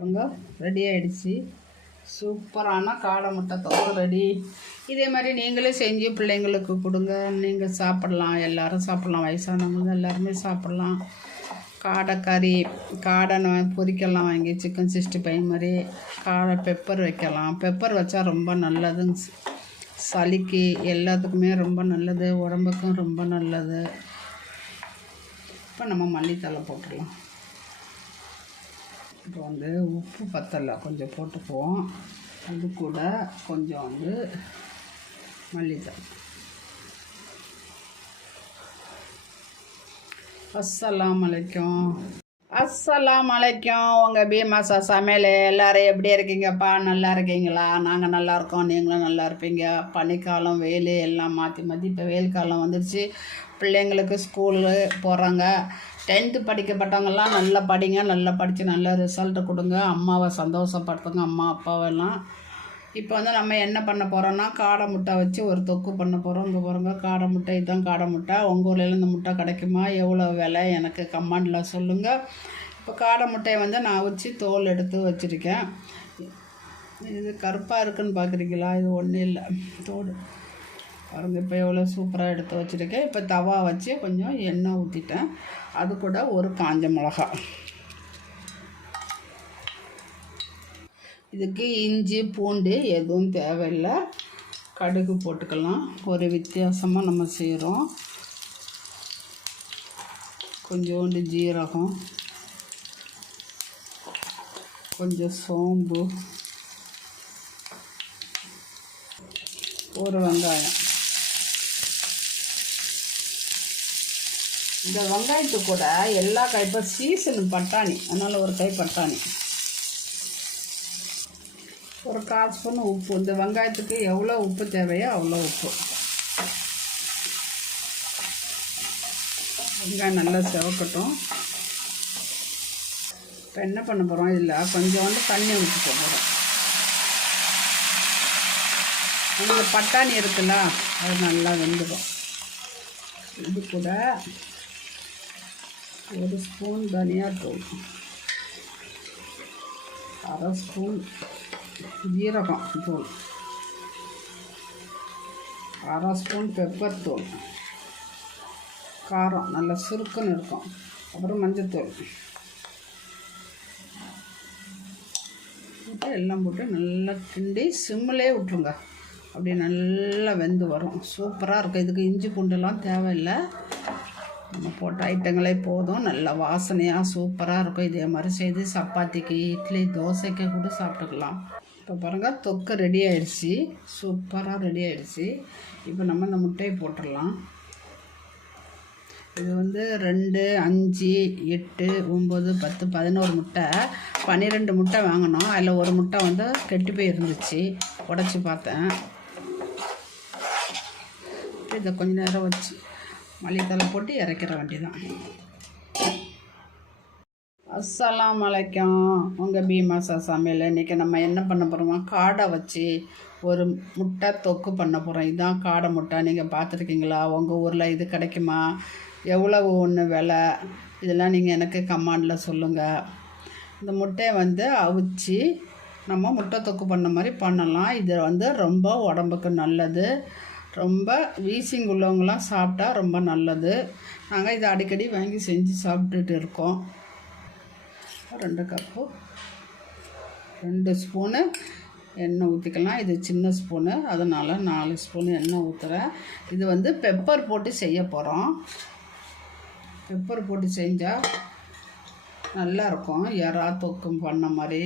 பாருங்க. ரெடி ஆகிடுச்சு சூப்பரான காடை முட்டை தோசை ரெடி இதே மாதிரி நீங்களே செஞ்சு பிள்ளைங்களுக்கு கொடுங்க. நீங்கள் சாப்பிட்லாம். எல்லோரும் சாப்பிட்லாம். வயசானவங்க எல்லாருமே சாப்பிட்லாம். காடை கறி காடை பொரிக்கலாம் வாங்கி சிக்கன் சிக்ஸ்டி ஃபைவ் மாதிரி காடை பெப்பர் வைக்கலாம். பெப்பர் வச்சா ரொம்ப நல்லதுங்க சளிக்கு எல்லாத்துக்குமே ரொம்ப நல்லது. உடம்புக்கும் ரொம்ப நல்லது. இப்போ நம்ம மல்லித்தலை போட்டுடலாம். இப்போ வந்து உப்பு பத்தலை கொஞ்சம் போட்டுக்குவோம். அது கூட கொஞ்சம் வந்து மல்லித்தலை அஸ்ஸலாம் அலைக்கும். அஸ்ஸலாம் அலைக்கும். உங்கள் பீமாசா சமையல் எல்லோரும் எப்படி இருக்கீங்கப்பா? நல்லா இருக்கீங்களா? நாங்கள் நல்லா இருக்கோம். நீங்களும் நல்லா இருப்பீங்க. பனிக்காலம் வெயில் எல்லாம் மாற்றி மாற்றி இப்போ வெயில் காலம் வந்துடுச்சு பிள்ளைங்களுக்கு ஸ்கூலு போகிறாங்க டென்த்து படிக்கப்பட்டவங்கெல்லாம் நல்லா படிங்க நல்லா படித்து நல்ல ரிசல்ட்டு கொடுங்க. அம்மாவை சந்தோஷப்படுத்துங்க அம்மா அப்பாவெல்லாம். இப்போ வந்து நம்ம என்ன பண்ண போகிறோம்னா காடை முட்டை வச்சு ஒரு தொக்கு பண்ண போகிறோம் இங்கே போகிறோங்க காடை முட்டை இதுதான் காடை முட்டை. உங்கள் ஊரில் இந்த முட்டை கிடைக்குமா? எவ்வளோ விலை? எனக்கு கமெண்டில் சொல்லுங்கள் இப்போ காடை முட்டையை வந்து நான் வச்சு தோல் எடுத்து வச்சுருக்கேன். இது கருப்பாக இருக்குன்னு பார்க்குறீங்களா இது ஒன்றும் இல்லை. தோடு. பாருங்க இப்போ எவ்வளோ சூப்பராக எடுத்து வச்சுருக்கேன். இப்போ தவா வச்சு கொஞ்சம் எண்ணெய் ஊற்றிட்டேன் அது கூட ஒரு காஞ்ச மிளகா. இதுக்கு இஞ்சி பூண்டு எதுவும் தேவையில்லை. கடுகு போட்டுக்கலாம். ஒரு வித்தியாசமாக நம்ம செய்கிறோம் கொஞ்சோண்டு ஜீரகம். கொஞ்சம் சோம்பு. ஒரு வெங்காயம். இந்த வெங்காயத்து கூட எல்லா காய் சீசன் பட்டாணி. அதனால் ஒரு கை பட்டாணி. ஒரு கால் ஸ்பூன் உப்பு. இந்த வெங்காயத்துக்கு எவ்வளோ உப்பு தேவையோ அவ்வளோ உப்பு. வெங்காயம் நல்லா செவக்கட்டும். இப்போ என்ன பண்ண போகிறோம் இதில் கொஞ்சோண்டு தண்ணி ஊற்றி போகிறோம் இந்த பட்டாணி இருக்குல்ல அது நல்லா வெந்துடும் இது கூட ஒரு ஸ்பூன் தனியாத்தூள் அரை ஸ்பூன் ஜீரகம் தூள் அரை ஸ்பூன் பெப்பர் தூள் காரம் நல்லா சுருக்குன்னு இருக்கும். அப்புறம் மஞ்சத்தூள். போட்டு எல்லாம் போட்டு நல்லா கிண்டி சிம்மிலே விட்ருங்க அப்படி நல்லா வெந்து வரும். சூப்பராக இருக்கும். இதுக்கு இஞ்சி பூண்டுலாம் தேவையில்லை. நம்ம போட்ட ஐட்டங்களே போதும். நல்லா வாசனையாக சூப்பராக இருக்கும். இதே மாதிரி செய்து சப்பாத்திக்கு இட்லி தோசைக்கு கூட சாப்பிட்டுக்கலாம். இப்போ பாருங்கள் தொக்கு ரெடி ஆயிடுச்சு. சூப்பராக ரெடி ஆயிடுச்சு. இப்போ நம்ம இந்த முட்டையை போட்டுடலாம். இது வந்து ரெண்டு அஞ்சு எட்டு ஒம்பது பத்து பதினோரு முட்டை. பன்னிரெண்டு முட்டை வாங்கினோம். அதில் ஒரு முட்டை வந்து கெட்டு போய் இருந்துச்சு உடச்சி பார்த்தேன். இதை கொஞ்ச நேரம் வச்சு மல்லித்தலை போட்டு இறக்கிற வண்டி தான் அஸ்லாம் வலைக்கம் உங்கள் பீமாசா சமையல். இன்றைக்கி நம்ம என்ன பண்ண போகிறோமா காடை வச்சு ஒரு முட்டை தொக்கு பண்ண போகிறோம் இதுதான் காடை முட்டை. நீங்கள் பார்த்துருக்கீங்களா? உங்கள் ஊரில் இது கிடைக்குமா? எவ்வளவு ஒன்று விலை? இதெல்லாம் நீங்கள் எனக்கு கமாண்டில் சொல்லுங்கள் இந்த முட்டையை வந்து அவிச்சு நம்ம முட்டை தொக்கு பண்ண மாதிரி பண்ணலாம். இது வந்து ரொம்ப உடம்புக்கு நல்லது. ரொம்ப வீசிங் உள்ளவங்களாம் சாப்பிட்டா ரொம்ப நல்லது. நாங்கள் இதை அடிக்கடி வாங்கி செஞ்சு சாப்பிட்டுட்டு இருக்கோம். ரெண்டு கப்பு. ரெண்டு ஸ்பூனு எண்ணெய் ஊற்றிக்கலாம் இது சின்ன ஸ்பூனு. அதனால் நாலு ஸ்பூனு எண்ணெய் ஊற்றுறேன் இது வந்து பெப்பர் போட்டு செய்ய போகிறோம் பெப்பர் போட்டு செஞ்சால் நல்லாயிருக்கும் எறா தொக்கும் பண்ண மாதிரி.